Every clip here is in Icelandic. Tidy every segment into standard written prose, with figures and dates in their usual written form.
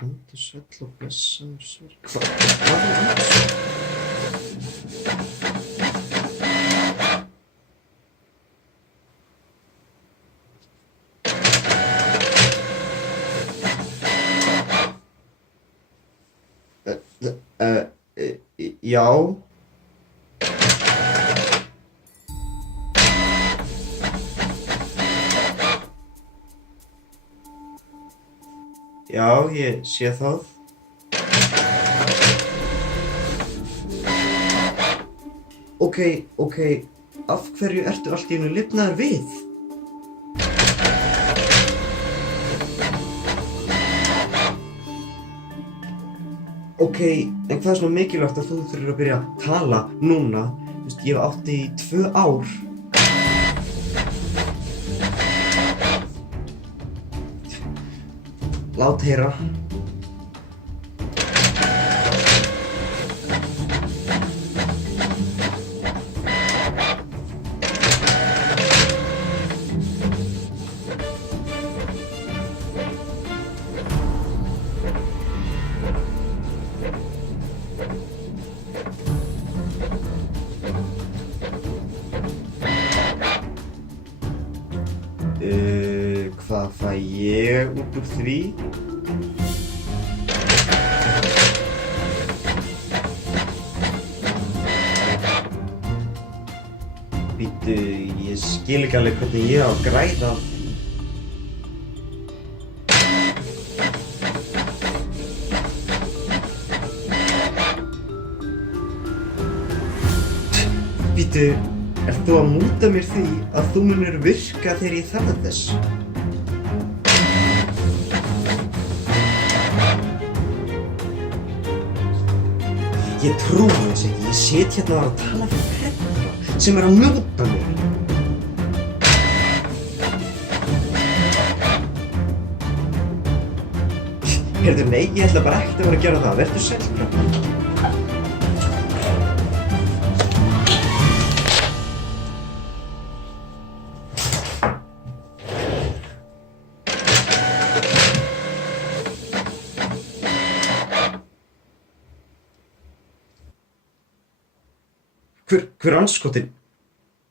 Komdu sæll og blessaður sér. Hvað er það? Já. Já, ég sé það. Ókei, af hverju ertu allt í einu lifnaður við? Ókei, en hvað er svona mikilvægt að þú þurfir að byrja að tala núna? Þú veist, ég hef átt í 2 ár. Lát heyra. Hvað fæ ég út úr því? Bíddu, ég skil ekki alveg hvernig ég á að græða. Bíddu, ert þú að múta mér því að þú munir virka þegar ég þarf þess? Ég trúi þess ekki, ég sit hérna og er að tala fyrir Petra sem er að múta mér. Heyrðu, nei, ég ætla bara ekkert að vera að gera það, vertu sæll, Petra. Hver andskotinn?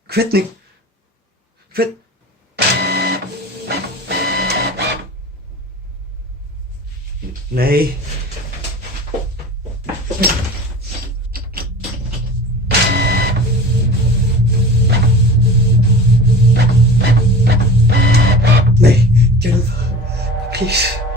Hvernig? Nei. Nei, gerðu það. Please.